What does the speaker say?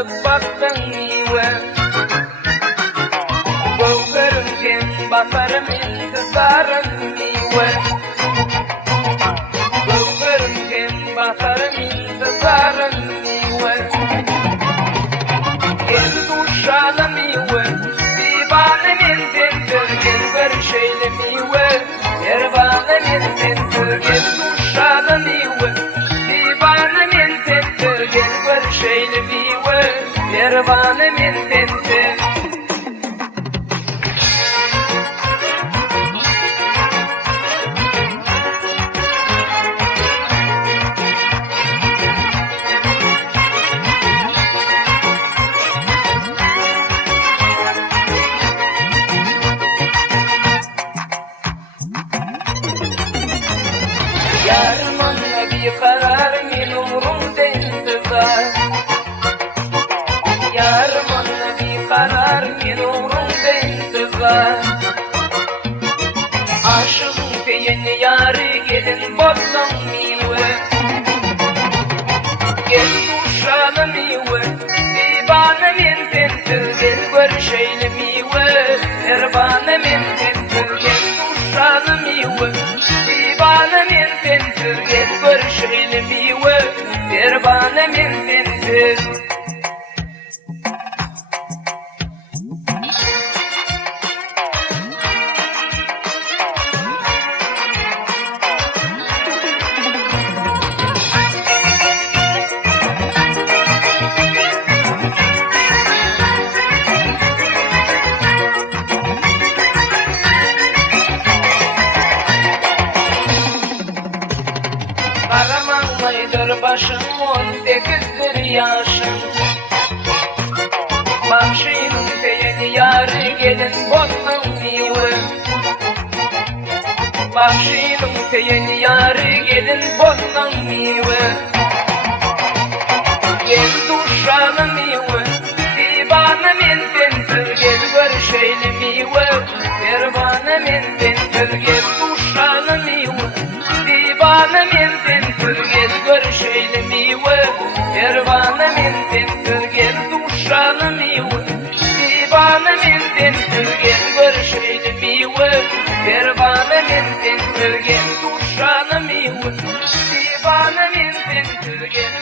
Sarıp baktın niwe Göğgörümken bakarım intizarın niwe Göğgörümken bakarım intizarın niwe Gel duşalım niwe Divanı mintintir gel görüşeyle niwe Yervanı mintintir gel duşalım niwe Divanı mintintir gel görüşeyle niwe Yervanı mintintir Yarmanla bir karar min umurumda intizar Yarmanla bir karar min umurumda intizar Aşığın peyini yarı gelin bozdan miwe Gel duşalı miwe Divana min tentir gel görüşeyle miwe Erbana min tentir gel duşalı miwe Divana min tentir gel görüşeyle miwe Erbana min tentir Karamanlaydır başım 18'dir yaşım Bakşıyım teyeni yarı gelin bozdan miwe Bakşıyım teyeni yarı gelin bozdan miwe Gel duşalı miwe Divana min tentir gel görüşeyle miwe Yervana min tentir gel duşalı miwe Divana min tentir gel görüşeyle miwe Yervana min tentir gel duşalı miwe Divana min tentir gel görüşeyle miwe Yervana min tentir gel duşalı miwe Divana min tentir gel